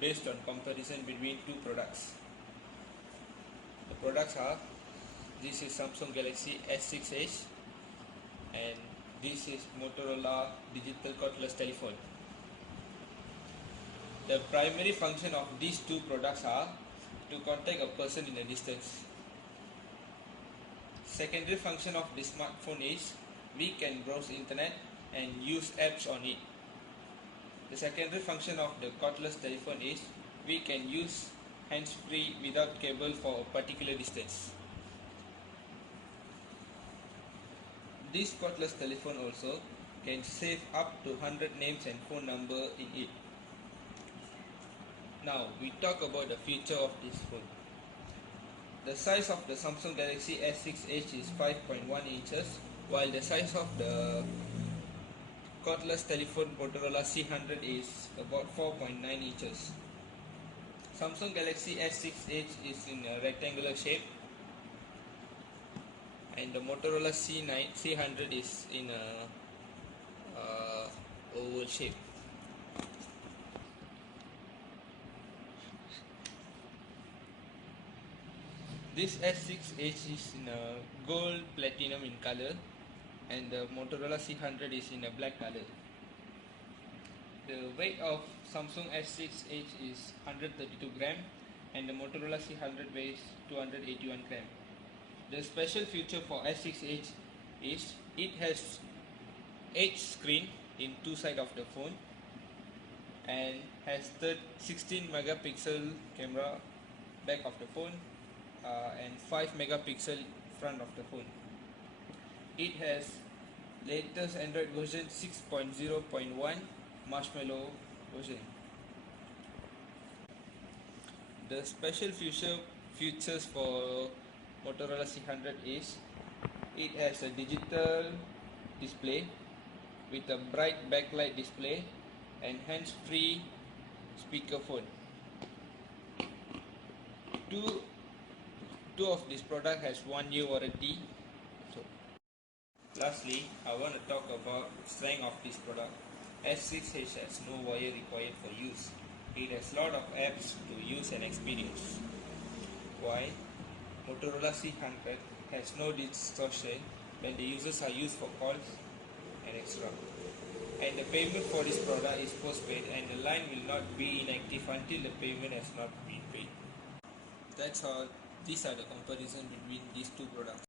based on comparison between two products. The products are, this is Samsung Galaxy S6 and this is Motorola digital cordless telephone. The primary function of these two products are to contact a person in a distance. Secondary function of the smartphone is we can browse internet and use apps on it. The secondary function of the cordless telephone is we can use hands-free without cable for a particular distance. This cordless telephone also can save up to 100 names and phone number in it. Now we talk about the feature of this phone. The size of the Samsung Galaxy S6 Edge is 5.1 inches, while the size of the cordless telephone Motorola C100 is about 4.9 inches. Samsung Galaxy S6 Edge is in a rectangular shape and the Motorola C100 is in a oval shape. This S6 Edge is in a gold platinum in color and the Motorola C100 is in a black color. The weight of Samsung S6 Edge is 132 gram and the Motorola C100 weighs 281 gram. The special feature for S6 Edge is it has Edge screen in two sides of the phone and has 16 megapixel camera back of the phone and 5 megapixel front of the phone. It has latest Android version 6.0.1 Marshmallow version. The special features for Motorola C100 is it has a digital display with a bright backlight display and hands-free speakerphone. Two of this product has 1 year warranty. So, lastly, I want to talk about strength of this product. S6H has no wire required for use. It has lot of apps to use and experience. Why? Motorola C100 has no distortion when the users are used for calls and extra. And the payment for this product is postpaid and the line will not be inactive until the payment has not been paid. That's all. These are the comparison between these two products.